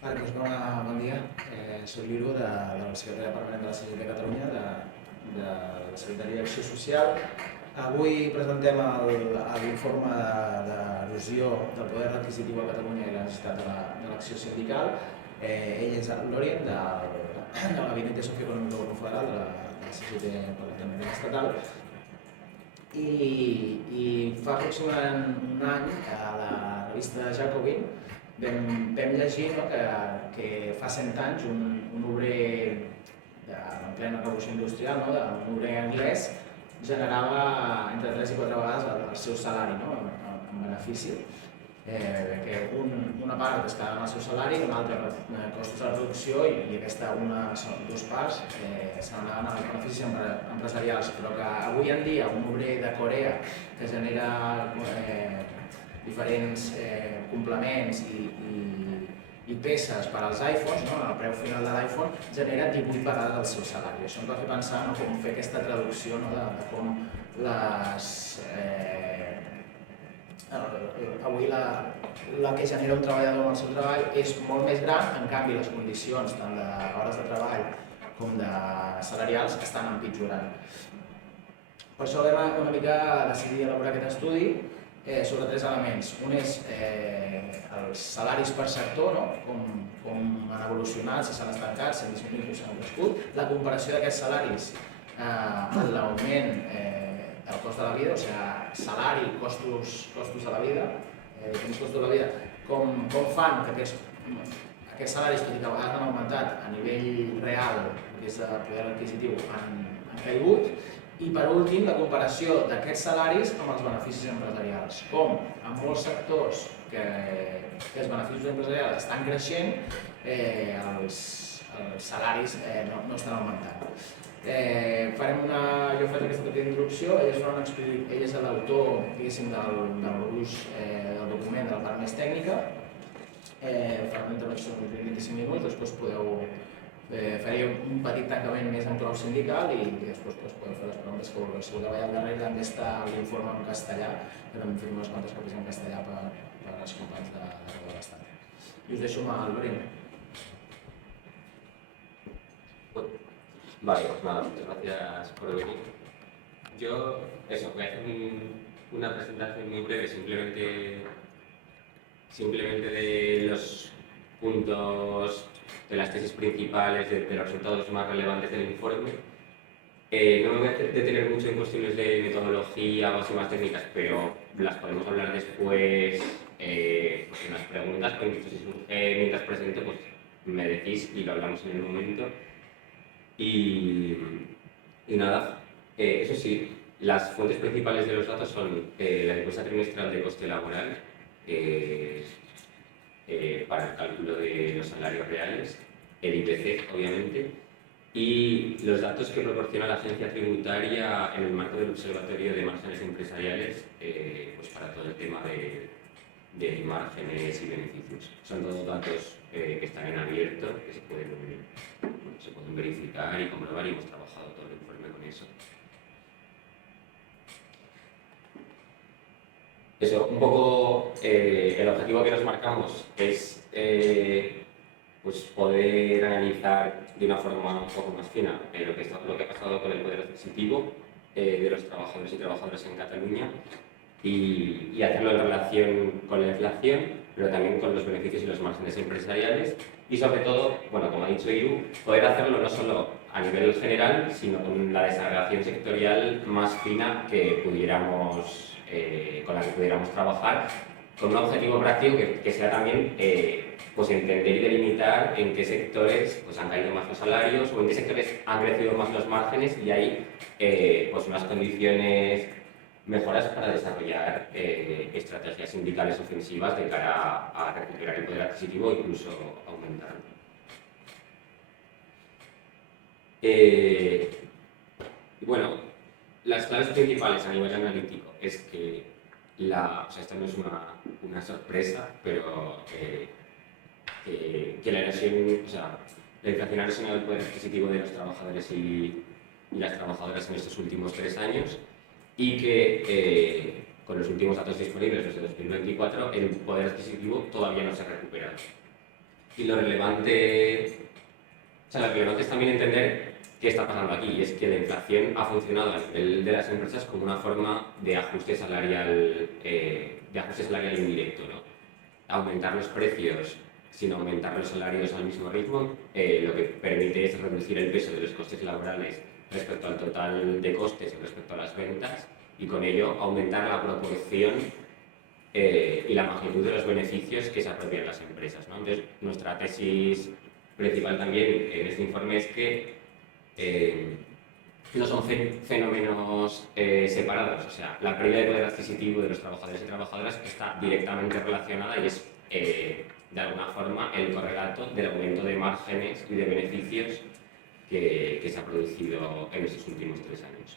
Bon dia. Soc l'Iru de la Secretaria Permanent de la Salut de Catalunya, de la Secretaria d'Acció Social. Avui presentem l'informe d'erosió del poder adquisitiu a Catalunya i la necessitat de l'acció sindical. Ell és l'Orient, del Gabinete Socioeconómico Confederal de la CGT per l'Autonomia Estatal. I fa aproximadament un any, a la revista Jacobin, vam llegir que fa 100 anys un obrer en plena revolució industrial, un obrer anglès, generava entre 3 i 4 vegades el seu salari en benefici. Que una part es quedava en el seu salari, una altra costos de reducció i aquesta dues parts se n'anaven als beneficis empresarials. Però que avui en dia un obrer de Corea que genera diferents complements i peces per als iPhones, el preu final de l'iPhone, genera 18 vegades el seu salari. Això ens va fer pensar com fer aquesta traducció de com avui la que genera un treballador amb el seu treball és molt més gran, en canvi les condicions tant d'hores de treball com de salarials estan empitjorant. Per això vam una mica decidir elaborar aquest estudi sobre 3 elements. Un és els salaris per sector, com han evolucionat, si s'han estancat, si han disminuït o si han crescut, la comparació d'aquests salaris amb l'augment del cost de la vida, o sigui, salari, costos de la vida, costos de la vida, com fan que aquests salaris, tot i que a vegades han augmentat a nivell real, des de poder adquisitiu, han caigut. I per últim, la comparació d'aquests salaris amb els beneficis empresarials. Com en molts sectors que els beneficis empresarials estan creixent, els salaris no estan augmentant. Jo faig aquesta petita introducció, ell és l'autor del gruix del document de la part més tècnica. Farà una intervenció de 25 minuts, després faré un petit tancament més en clau sindical i després podeu fer les preguntes que vulgueu. Si voleu allà al darrere també està l'informe en castellà, que també hem fet unes quantes copies en castellà per als companys de l'Estat. I us deixo amb el Lorin. Vale, pues nada, muchas gracias por venir. Yo, voy a hacer una presentación muy breve, simplemente de los puntos, de las tesis principales, de los resultados más relevantes del informe. No me voy a detener mucho en cuestiones de metodología o más técnicas, pero las podemos hablar después en las preguntas, o incluso si surge mientras presento, pues me decís y lo hablamos en el momento. Y nada, eso sí, las fuentes principales de los datos son la encuesta trimestral de coste laboral para el cálculo de los salarios reales, el IPC obviamente, y los datos que proporciona la agencia tributaria en el marco del Observatorio de Márgenes Empresariales pues para todo el tema de márgenes y beneficios. Son todos datos que están en abierto, que se pueden verificar y comprobar, y hemos trabajado todo el informe con eso. Eso, un poco el objetivo que nos marcamos es pues poder analizar de una forma un poco más fina lo que ha pasado con el poder adquisitivo de los trabajadores y trabajadoras en Cataluña y hacerlo en relación con la inflación, pero también con los beneficios y los márgenes empresariales y sobre todo, bueno, como ha dicho Iru, poder hacerlo no solo a nivel general, sino con la desagregación sectorial más fina que pudiéramos, con la que pudiéramos trabajar, con un objetivo práctico que sea también pues entender y delimitar en qué sectores pues, han caído más los salarios o en qué sectores han crecido más los márgenes y hay pues unas condiciones mejoras para desarrollar estrategias sindicales ofensivas de cara a recuperar el poder adquisitivo e incluso aumentarlo. Bueno, las claves principales a nivel analítico es que esto no es una sorpresa, pero que la erosión, la inflación ha erosionado el poder adquisitivo de los trabajadores y las trabajadoras en estos últimos 3 años y que con los últimos datos disponibles, los de 2024, el poder adquisitivo todavía no se ha recuperado. Y lo relevante, o sea, lo relevante es también entender qué está pasando aquí, y es que la inflación ha funcionado a nivel de las empresas como una forma de ajuste salarial indirecto, ¿no? Aumentar los precios sin aumentar los salarios al mismo ritmo, lo que permite es reducir el peso de los costes laborales respecto al total de costes o respecto a las ventas, y con ello aumentar la proporción y la magnitud de los beneficios que se apropian las empresas, ¿no? Entonces, nuestra tesis principal también en este informe es que no son fenómenos separados, o sea, la pérdida de poder adquisitivo de los trabajadores y trabajadoras está directamente relacionada y es, de alguna forma, el correlato del aumento de márgenes y de beneficios que se ha producido en estos últimos 3 años.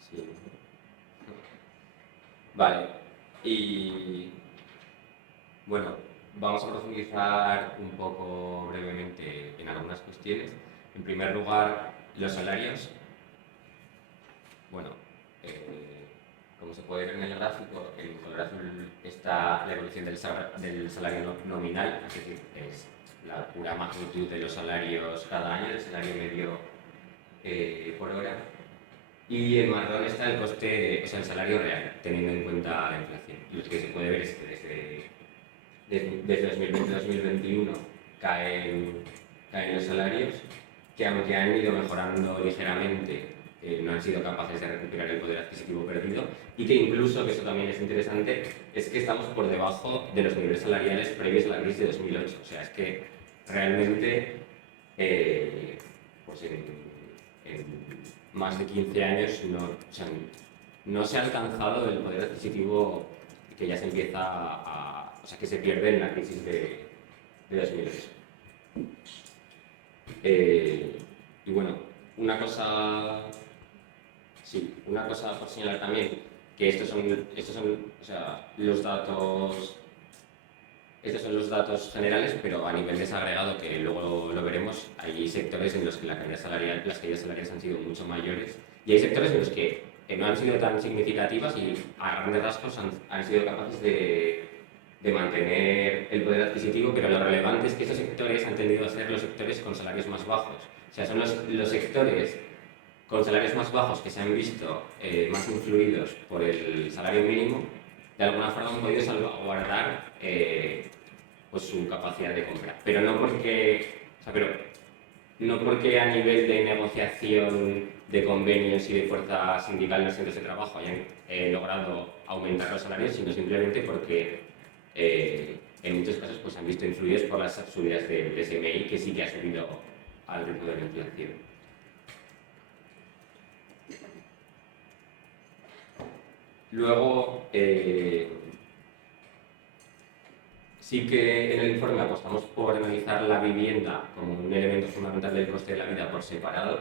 Sí. Vale, y bueno, vamos a profundizar un poco brevemente en algunas cuestiones. En primer lugar, los salarios. Bueno, como se puede ver en el gráfico, en el color azul está la evolución del salario nominal, es decir, es la pura magnitud de los salarios cada año, del salario medio por hora. Y en marrón está el coste, o sea, el salario real, teniendo en cuenta la inflación. Y lo que se puede ver es que desde 2020 a 2021 caen los salarios, que aunque han ido mejorando ligeramente, no han sido capaces de recuperar el poder adquisitivo perdido, y que incluso, que eso también es interesante, es que estamos por debajo de los niveles salariales previos a la crisis de 2008. O sea, es que realmente, pues en más de 15 años no se ha alcanzado el poder adquisitivo que ya se empieza o sea, que se pierde en la crisis de 2008. Y bueno, una cosa por señalar también, que estos son o sea, los datos. Estos son los datos generales, pero a nivel desagregado, que luego lo veremos, hay sectores en los que las caídas salariales han sido mucho mayores, y hay sectores en los que no han sido tan significativas y a grandes rasgos han sido capaces de mantener el poder adquisitivo, pero lo relevante es que esos sectores han tendido a ser los sectores con salarios más bajos. O sea, son los sectores con salarios más bajos que se han visto más influidos por el salario mínimo, de alguna forma han podido salvaguardar pues su capacidad de compra. Pero no porque a nivel de negociación de convenios y de fuerza sindical en los centros de trabajo hayan logrado aumentar los salarios, sino simplemente porque en muchos casos pues, han visto influidos por las subidas del SMI, que sí que ha subido al ritmo de la inflación. Luego, sí que en el informe apostamos por analizar la vivienda como un elemento fundamental del coste de la vida por separado,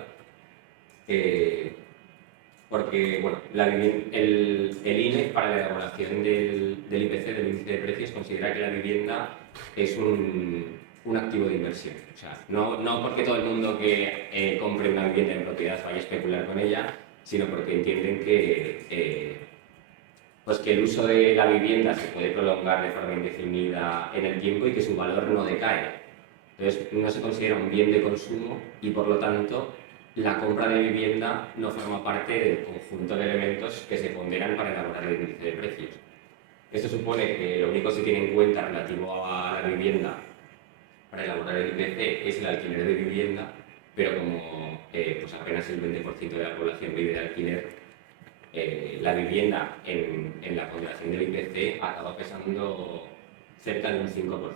porque bueno, el INE, para la elaboración del IPC, del índice de precios, considera que la vivienda es un activo de inversión. O sea, no porque todo el mundo que compre una vivienda en propiedad vaya a especular con ella, sino porque entienden que pues que el uso de la vivienda se puede prolongar de forma indefinida en el tiempo y que su valor no decae. Entonces, no se considera un bien de consumo y, por lo tanto, la compra de vivienda no forma parte del conjunto de elementos que se ponderan para elaborar el índice de precios. Esto supone que lo único que se tiene en cuenta relativo a la vivienda para elaborar el IPC es el alquiler de vivienda, pero como pues apenas el 20% de la población vive de alquiler, la vivienda en la ponderación del IPC acaba pesando cerca de un 5%.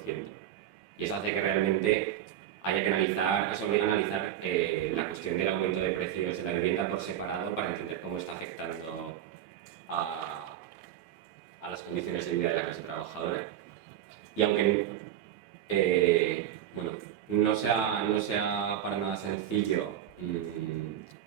Y eso hace que realmente haya que analizar, eso obliga a analizar la cuestión del aumento de precios de la vivienda por separado para entender cómo está afectando a las condiciones de vida de la clase trabajadora. Y aunque bueno, no sea para nada sencillo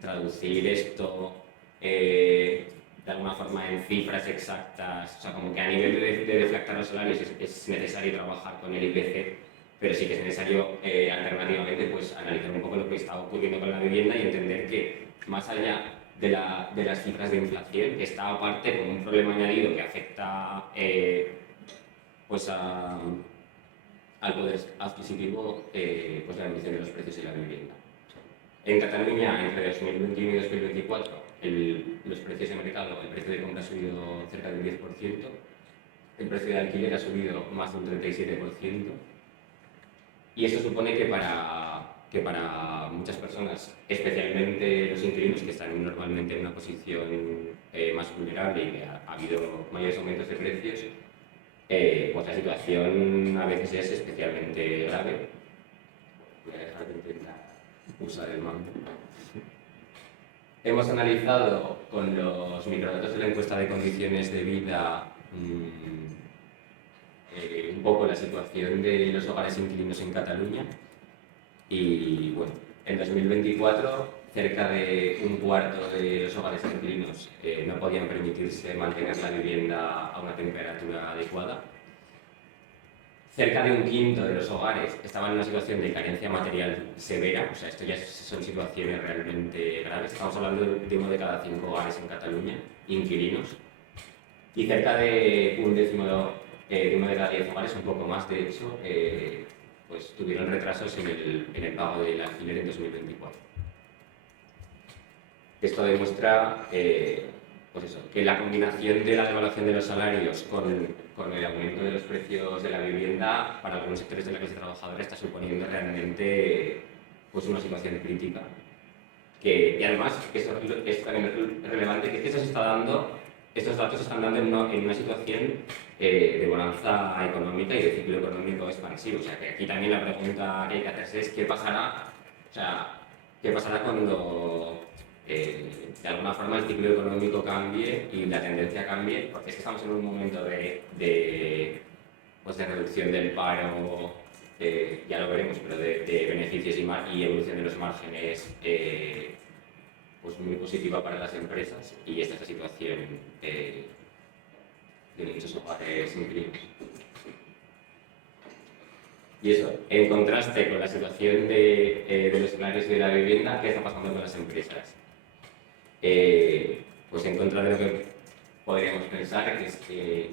traducir esto de alguna forma en cifras exactas, o sea, como que a nivel de deflactar los salarios es necesario trabajar con el IPC, pero sí que es necesario alternativamente pues, analizar un poco lo que está ocurriendo con la vivienda y entender que más allá de las cifras de inflación, que está aparte con un problema añadido que afecta pues al poder adquisitivo, pues la evolución de los precios de la vivienda. En Cataluña, entre 2021 y 2024, los precios de mercado, el precio de compra ha subido cerca del 10%, el precio de alquiler ha subido más de un 37%, y esto supone que para muchas personas, especialmente los inquilinos que están normalmente en una posición más vulnerable y que ha habido mayores aumentos de precios, pues la situación a veces es especialmente grave. Voy a dejar de intentar usar el mando. Hemos analizado con los microdatos de la encuesta de condiciones de vida un poco la situación de los hogares inquilinos en Cataluña y bueno, en 2024 cerca de un cuarto de los hogares inquilinos no podían permitirse mantener la vivienda a una temperatura adecuada. Cerca de un quinto de los hogares estaban en una situación de carencia material severa, o sea, esto ya son situaciones realmente graves. Estamos hablando de 1 de cada 5 hogares en Cataluña, inquilinos. Y cerca de un décimo de 1 de cada 10 hogares, un poco más de hecho, pues tuvieron retrasos en el pago del alquiler en 2024. Esto demuestra pues eso, que la combinación de la devaluación de los salarios con el aumento de los precios de la vivienda para algunos sectores de la clase trabajadora está suponiendo realmente pues una situación crítica. Y además, eso es también relevante, que estos datos se están dando en una situación de bonanza económica y de ciclo económico expansivo. O sea, que aquí también la pregunta que hay que hacerse es qué pasará cuando de alguna forma el ciclo económico cambie y la tendencia cambie, porque es que estamos en un momento de reducción del paro, ya lo veremos, pero de beneficios y evolución de los márgenes pues muy positiva para las empresas, y esta es la situación de muchos hogares inquilinos. Y eso, en contraste con la situación de los salarios y de la vivienda, ¿qué está pasando con las empresas? Pues en contra de lo que podríamos pensar, que es que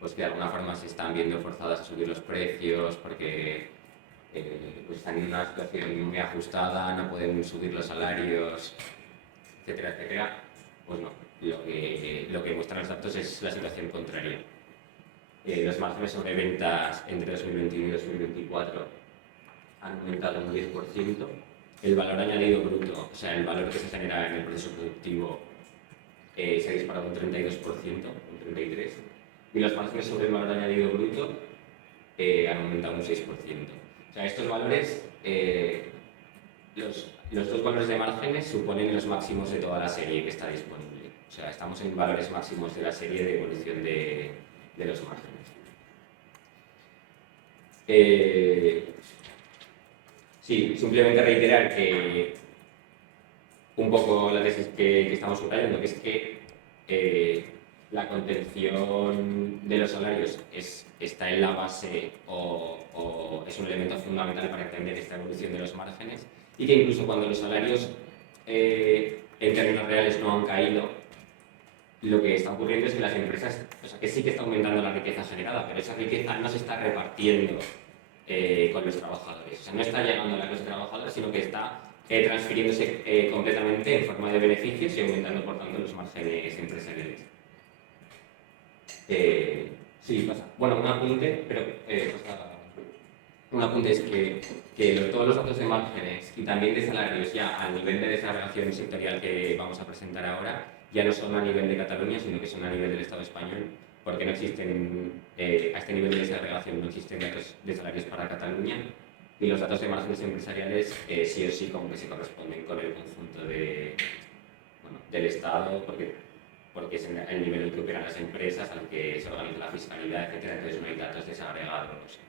pues de alguna forma se están viendo forzadas a subir los precios porque pues están en una situación muy ajustada, no pueden subir los salarios, etcétera, etcétera. Pues no, lo que muestran los datos es la situación contraria. Los márgenes sobre ventas entre 2021 y 2024 han aumentado un 10%. El valor añadido bruto, o sea, el valor que se genera en el proceso productivo, se ha disparado un 32%, un 33%. Y los márgenes sobre el valor añadido bruto han aumentado un 6%. O sea, estos valores, los dos valores de márgenes suponen los máximos de toda la serie que está disponible. O sea, estamos en valores máximos de la serie de evolución de los márgenes. Sí, simplemente reiterar que un poco la tesis que estamos subrayando, que es que la contención de los salarios está en la base o es un elemento fundamental para entender esta evolución de los márgenes, y que incluso cuando los salarios en términos reales no han caído, lo que está ocurriendo es que las empresas, o sea, que sí que está aumentando la riqueza generada, pero esa riqueza no se está repartiendo con los trabajadores. O sea, no está llegando a la clase trabajadora, sino que está transfiriéndose completamente en forma de beneficios y aumentando, por tanto, los márgenes empresariales. Sí, pasa. Bueno, un apunte, pero un apunte es que todos los datos de márgenes y también de salarios ya al nivel de desagregación sectorial que vamos a presentar ahora ya no son a nivel de Cataluña, sino que son a nivel del Estado español, porque no existen, a este nivel de desagregación no existen datos de salarios para Cataluña, y los datos de márgenes empresariales sí o sí como que se corresponden con el conjunto del Estado, porque es el nivel en el que operan las empresas, al que se organiza la fiscalidad, etc. Entonces no hay datos desagregados.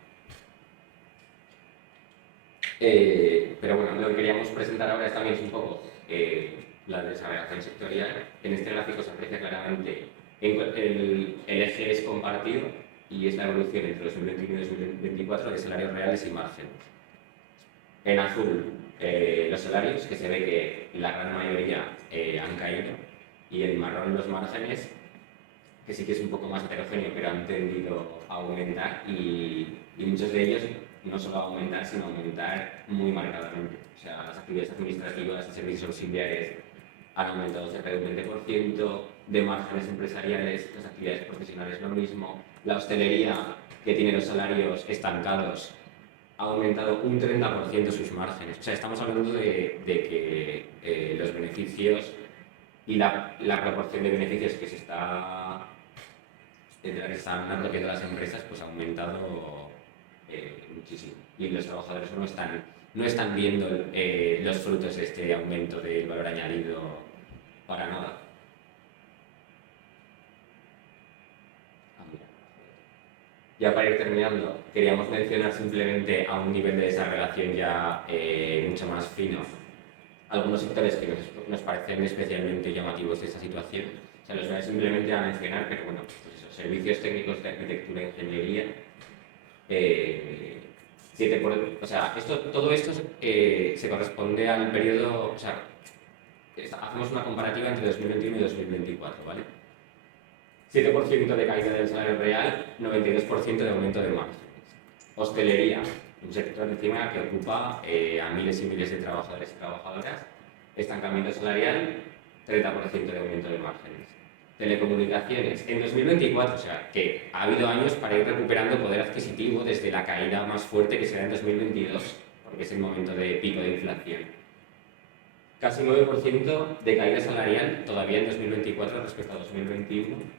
Pero bueno, lo que queríamos presentar ahora también es un poco la desagregación sectorial. En este gráfico se aprecia claramente el eje es compartido y es la evolución entre 2021 y 2024 de salarios reales y márgenes. En azul, los salarios, que se ve que la gran mayoría han caído, y en marrón los márgenes, que sí que es un poco más heterogéneo, pero han tendido a aumentar y muchos de ellos no solo a aumentar, sino a aumentar muy marcadamente. O sea, las actividades administrativas y servicios auxiliares han aumentado cerca de un 20%, de márgenes empresariales, las actividades profesionales lo mismo, la hostelería, que tiene los salarios estancados, ha aumentado un 30% sus márgenes. O sea, estamos hablando de que los beneficios y la proporción de beneficios que se está apropiando las empresas pues ha aumentado muchísimo. Y los trabajadores no están viendo los frutos de este aumento del valor añadido para nada. Ya para ir terminando, queríamos mencionar simplemente a un nivel de esa relación ya mucho más fino algunos sectores que nos parecen especialmente llamativos de esta situación. O sea, los voy a simplemente a mencionar, pero bueno, pues eso, servicios técnicos de arquitectura e ingeniería. Todo esto se corresponde al periodo, o sea, hacemos una comparativa entre 2021 y 2024, ¿vale? 7% de caída del salario real, 92% de aumento de márgenes. Hostelería, un sector encima que ocupa a miles y miles de trabajadores y trabajadoras. Estancamiento salarial, 30% de aumento de márgenes. Telecomunicaciones, en 2024, o sea, que ha habido años para ir recuperando poder adquisitivo desde la caída más fuerte que será en 2022, porque es el momento de pico de inflación. Casi 9% de caída salarial todavía en 2024 respecto a 2021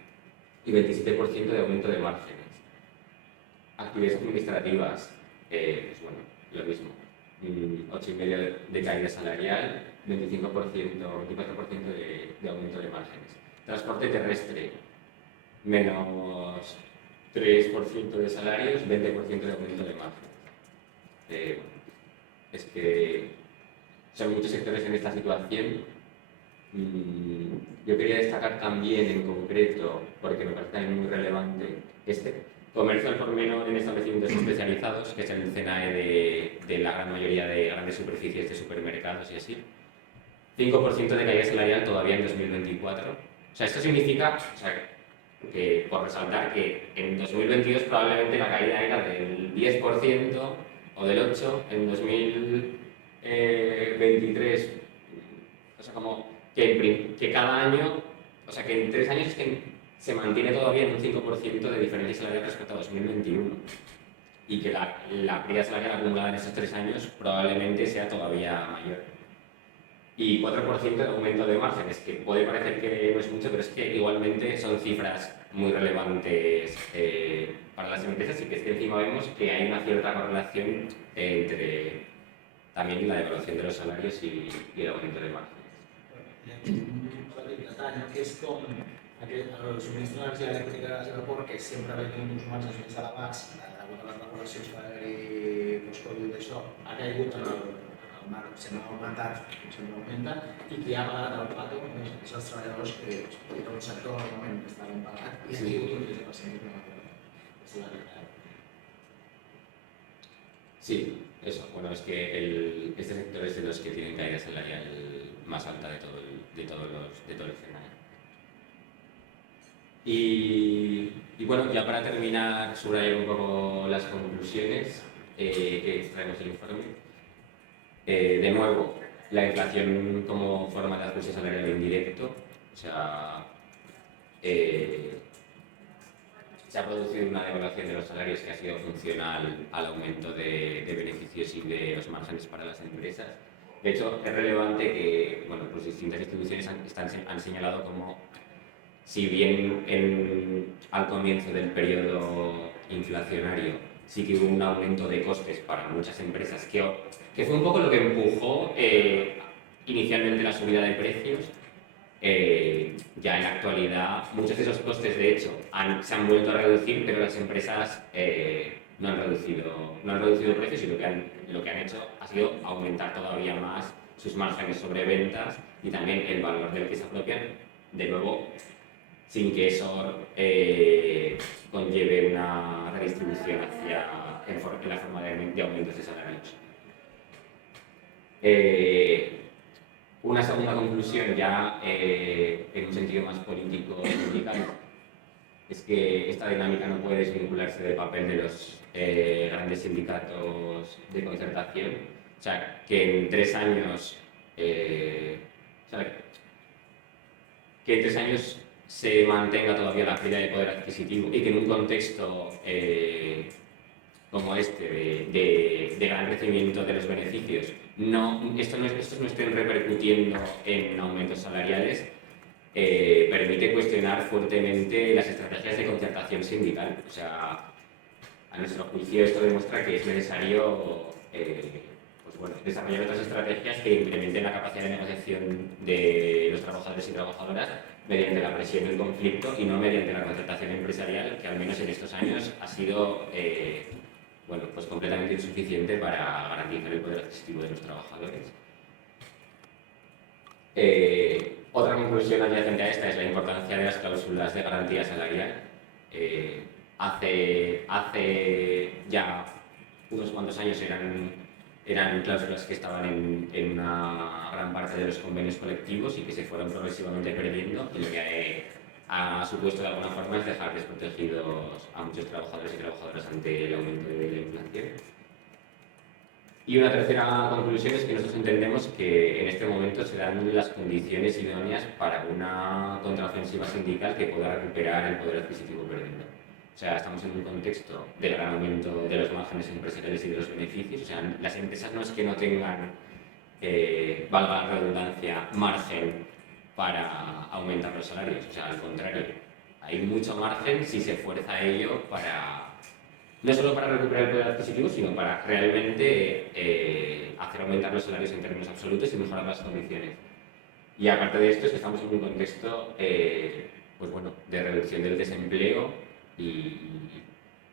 y 27% de aumento de márgenes. Actividades administrativas, pues bueno, lo mismo. 8,5% de caída salarial, 25%, 24% de aumento de márgenes. Transporte terrestre, menos 3% de salarios, 20% de aumento de márgenes. Es que son muchos sectores en esta situación. Yo quería destacar también en concreto, porque me parece también muy relevante, comercio al por menor en establecimientos especializados, que es el CNAE de la gran mayoría de grandes superficies de supermercados y así. 5% de caída salarial todavía en 2024. O sea, esto significa, que por resaltar que en 2022 probablemente la caída era del 10% o del 8%, en 2023, o sea, como que cada año, o sea, que en 3 años se mantiene todavía en un 5% de diferencia salarial respecto a 2021 y que la caída salarial acumulada en estos 3 años probablemente sea todavía mayor. Y 4% de aumento de márgenes, que puede parecer que no es mucho, pero es que igualmente son cifras muy relevantes para las empresas y que es que encima vemos que hay una cierta correlación entre también la devaluación de los salarios y el aumento de márgenes. Que és com el subministre d'energia elèctrica a Singapur, que sempre havia tingut uns marges més elevats, degut a les regulacions que va haver-hi post-Covid d'això, ha caigut en el marc, sembla que ha augmentat, sembla que augmenta, i qui ha pagat el pato és els treballadors, que tot el sector normalment està ben pagat, i ha caigut un 13% de la realitat. Sí, eso. Bueno, es que este sector es de los que tienen caída salarial más alta de todo el escenario. Y bueno, ya para terminar, subrayar un poco las conclusiones que extraemos del informe. De nuevo, la inflación como forma de ajuste salarial indirecto, o sea, se ha producido una devaluación de los salarios que ha sido funcional al aumento de beneficios y de los márgenes para las empresas. De hecho, es relevante que pues distintas instituciones han señalado como, si bien al comienzo del periodo inflacionario sí que hubo un aumento de costes para muchas empresas, que fue un poco lo que empujó inicialmente la subida de precios, ya en la actualidad muchos de esos costes de hecho se han vuelto a reducir, pero las empresas no han reducido precios y lo que han hecho ha sido aumentar todavía más sus márgenes sobre ventas y también el valor del que se apropian, de nuevo sin que eso conlleve una redistribución en la forma de aumentos de salarios. Una segunda conclusión, ya en un sentido más político y sindical, es que esta dinámica no puede desvincularse del papel de los grandes sindicatos de concertación. O sea, que en 3 años, o sea, que en 3 años se mantenga todavía la pérdida de poder adquisitivo y que en un contexto como este, de gran crecimiento de los beneficios, estos no estén repercutiendo en aumentos salariales, permite cuestionar fuertemente las estrategias de concertación sindical. O sea, a nuestro juicio esto demuestra que es necesario pues bueno, desarrollar otras estrategias que incrementen la capacidad de negociación de los trabajadores y trabajadoras mediante la presión y el conflicto y no mediante la concertación empresarial, que al menos en estos años ha sido bueno, pues completamente insuficiente para garantizar el poder adquisitivo de los trabajadores. Otra conclusión adyacente a esta es la importancia de las cláusulas de garantía salarial. Hace ya unos cuantos años eran cláusulas que estaban en una gran parte de los convenios colectivos y que se fueron progresivamente perdiendo, y lo que ha supuesto de alguna forma es dejar desprotegidos a muchos trabajadores y trabajadoras ante el aumento de la inflación. Y una tercera conclusión es que nosotros entendemos que en este momento se dan las condiciones idóneas para una contraofensiva sindical que pueda recuperar el poder adquisitivo perdido. O sea, estamos en un contexto de gran aumento de los márgenes empresariales y de los beneficios. O sea, las empresas no es que no tengan, valga la redundancia, margen para aumentar los salarios. O sea, al contrario, hay mucho margen si se fuerza ello para, no solo para recuperar el poder adquisitivo, sino para realmente hacer aumentar los salarios en términos absolutos y mejorar las condiciones. Y aparte de esto, es que estamos en un contexto pues bueno, de reducción del desempleo y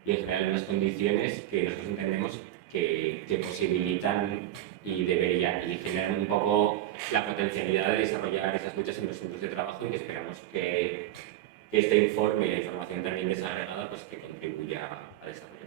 en general unas condiciones que nosotros entendemos que posibilitan y deberían y generan un poco la potencialidad de desarrollar esas luchas en los centros de trabajo, y que esperamos que este informe y la información también desagregada pues que contribuya a desarrollar.